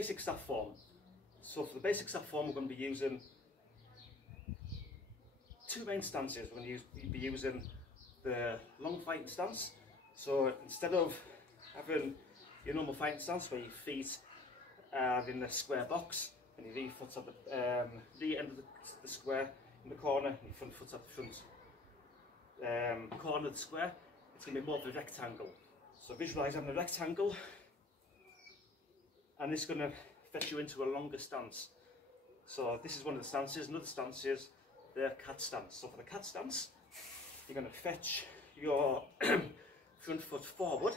basic staff form. So for the basic staff form, we're going to be using two main stances. We're going to be using the long fighting stance. So instead of having your normal fighting stance where your feet are in the square box and your rear foot's at the end of the square in the corner and your front foot's at the front corner of the square, it's going to be more of a rectangle. So visualise having a rectangle, and this is going to fetch you into a longer stance. So this is one of the stances. Another stance is the cat stance. So for the cat stance, you're going to fetch your front foot forward,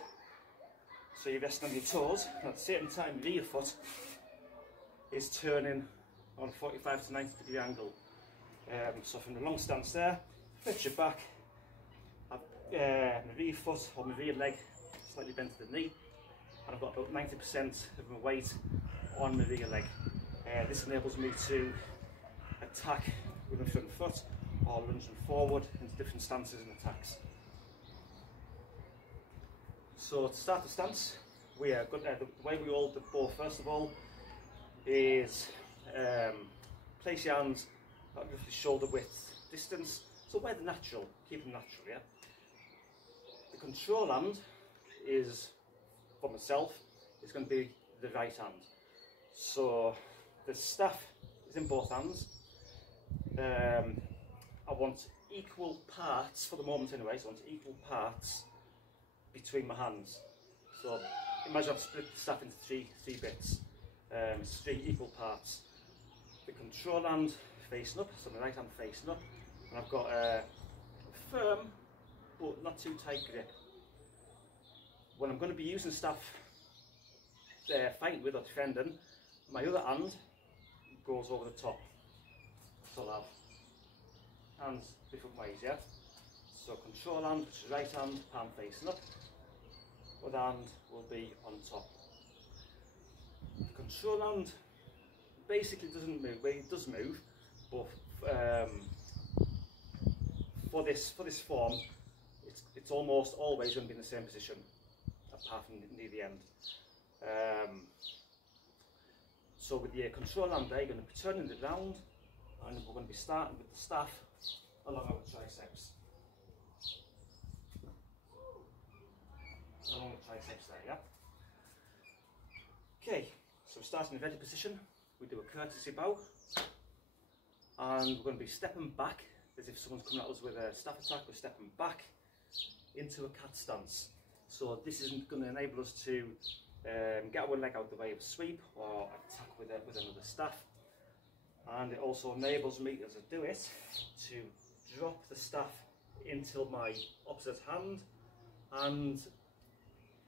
so you're resting on your toes, and at the same time your rear foot is turning on a 45 to 90 degree angle. So from the long stance there, fetch your back, my rear foot or my rear leg slightly bent to the knee, and I've got about 90% of my weight on my rear leg. This enables me to attack with my front foot or lunging forward into different stances and attacks. So to start the stance, we are good. The way we hold the bow first of all is place your hands at roughly shoulder width distance. So where the natural, keep them natural, yeah. The control hand is, for myself, is going to be the right hand. So the staff is in both hands. I want equal parts for the moment anyway, so I want equal parts between my hands. So imagine I've split the staff into three bits. It's three equal parts. The control hand facing up, so my right hand facing up, and I've got a firm but not too tight grip. When I'm going to be using staff fighting with or defending, my other hand goes over the top. So I'll have hands different ways, yeah? So control hand, which is right hand, palm facing up. Other hand will be on top. The control hand basically doesn't move. Well, it does move, but for this form, it's almost always going to be in the same position, apart from near the end. So with the control hand there, you're going to be turning it round, and we're going to be starting with the staff along our triceps. Along the triceps there, yeah? Okay, so we're starting in ready position. We do a courtesy bow, and we're going to be stepping back as if someone's coming at us with a staff attack. We're stepping back into a cat stance. So this is going to enable us to get our leg out the way of a sweep or attack with another staff, and it also enables me, as I do it, to drop the staff into my opposite hand, and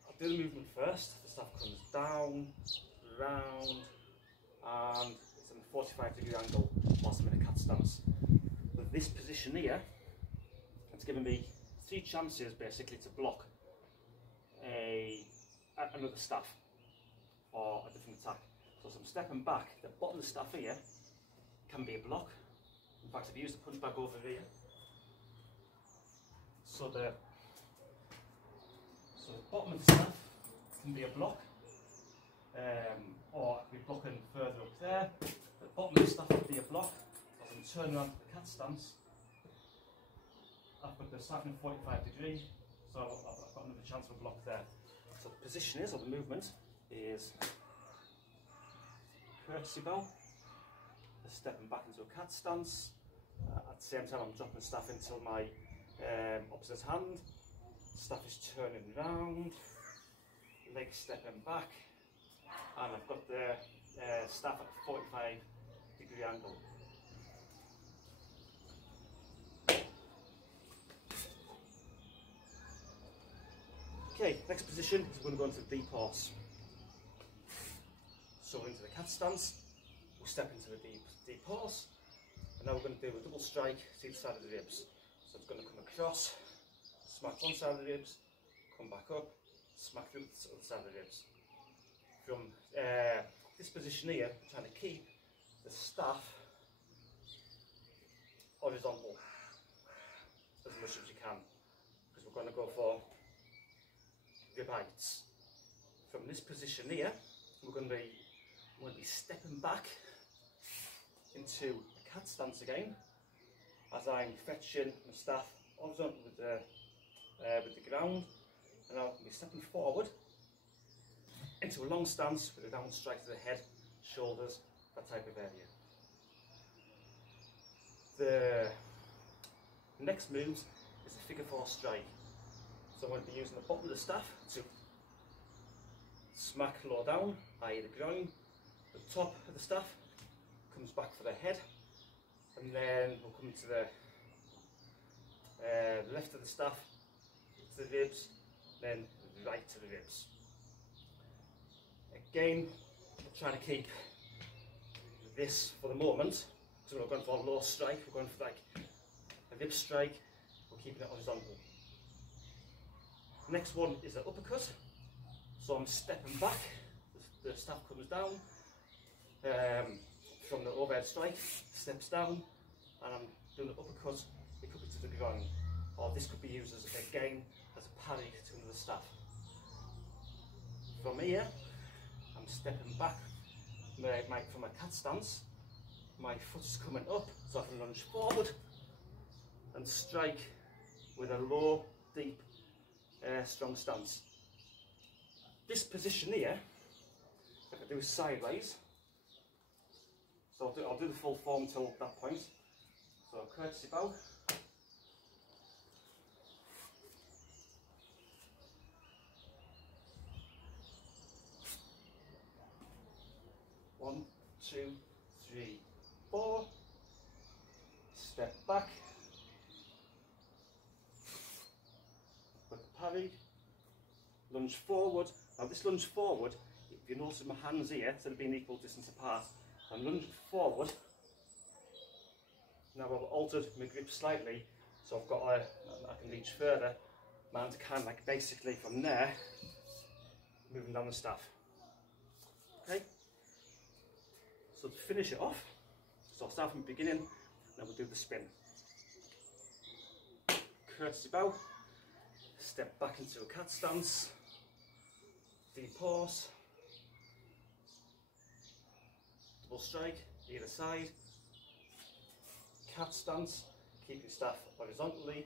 I'll do the movement first. The staff comes down, round, and it's in a 45 degree angle whilst I'm in a cat stance. With this position here, it's given me three chances basically to block another staff or a different attack. So as I'm stepping back, the bottom of the staff here can be a block. In fact, I've used the punch bag over here. So the bottom of the staff can be a block, or I could be blocking further up there. The bottom of the staff could be a block. As I'm turning around to the cat stance, I've got the staff in 45 degree, so I've got another chance of a block there. So the position is, or the movement is, courtesy bow, stepping back into a cat stance. At the same time, I'm dropping the staff into my opposite hand. Staff is turning round, leg stepping back, and I've got the staff at a 45 degree angle. Okay, next position is we're going to go into the deep horse. So we're into the cat stance, we step into the deep horse, and now we're going to do a double strike to each side of the ribs. So it's going to come across, smack one side of the ribs, come back up, smack the other side of the ribs. From this position here, we're trying to keep the staff horizontal as much as you can, because we're going to go for rib heights. From this position here, we're going to be I'm going to be stepping back into a cat stance again as I'm fetching my staff horizontal with the ground, and I'll be stepping forward into a long stance with a down strike to the head, shoulders, that type of area. The next moves is a figure 4 strike. So I'm going to be using the bottom of the staff to smack low down, i.e. the ground. The top of the staff comes back for the head, and then we'll come to the left of the staff to the ribs, then right to the ribs. Again, trying to keep this for the moment, so we're not going for a low strike, we're going for like a rib strike, we're keeping it horizontal. Next one is an uppercut, so I'm stepping back, the staff comes down from the overhead strike, steps down, and I'm doing an uppercut, it could be to the ground, or this could be used as, again, as a parry to another staff. From here, I'm stepping back from my cat stance, my foot is coming up, so I can lunge forward and strike with a low, deep, strong stance. This position here, if I do sideways, so I'll do the full form till that point. So courtesy bow. One, two, three, four. Step back. With the parry. Lunge forward. Now this lunge forward, if you notice my hands here, instead of being equal distance apart, I'm lunging forward. Now I've altered my grip slightly, so I've got I can reach further. My hands are kind of like basically from there, moving down the staff. Okay. So to finish it off, so I'll start from the beginning, then we'll do the spin. Courtesy bow, step back into a cat stance, deep pause, double strike either side, cat stance, keep your staff horizontally,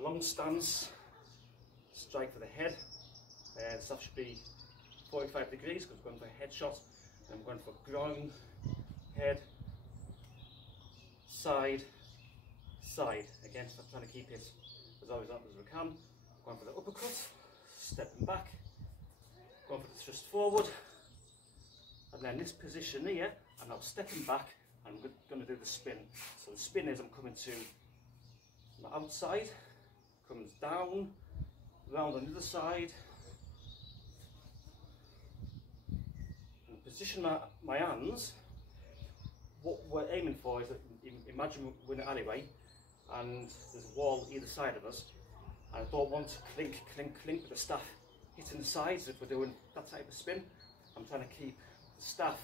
long stance, strike for the head, the staff should be 45 degrees because we're going for a head shot, and we're going for ground, head, side, side. Again, so I'm trying to keep it as horizontal as we can. Going for the uppercut, stepping back, going for the thrust forward, and then this position here, I'm now stepping back and I'm going to do the spin. So the spin is I'm coming to my outside, comes down, round on the other side, and position my hands. What we're aiming for is that, imagine we're in an alleyway and there's a wall either side of us, and I don't want to clink, clink, clink with the staff hitting the sides if we're doing that type of spin. I'm trying to keep the staff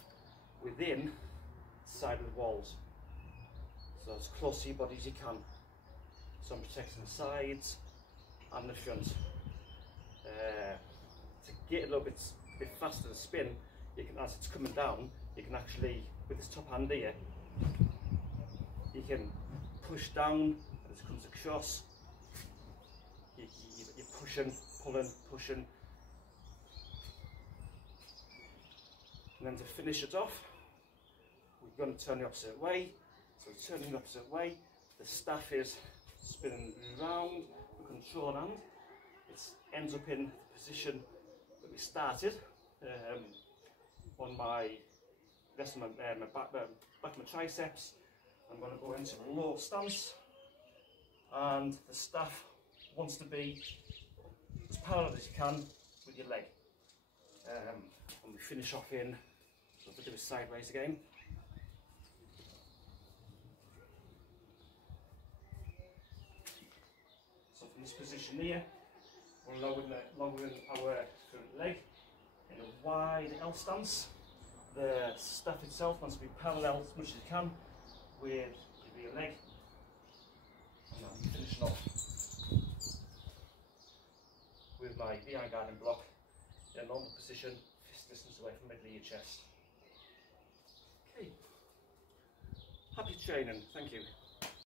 within the side of the walls, so as close to your body as you can. So I'm protecting the sides and the front. To get a little bit faster to spin, you can, as it's coming down, you can actually, with this top hand here, you can push down as it comes across. You're pushing, pulling, pushing. And then to finish it off, we're going to turn the opposite way. So turning the opposite way, the staff is spinning round, the control hand. It ends up in the position that we started, on my rest of my back of my triceps. I'm going to go into a low stance, and the staff wants to be as parallel as you can with your leg. And we finish off in, so if we do it sideways again. So from this position here, we're lowering our front leg in a wide L stance. The staff itself wants to be parallel as much as you can with your rear leg. And I'm finishing off with my behind guarding block in a normal position, fist distance away from the middle of your chest. Happy training, thank you.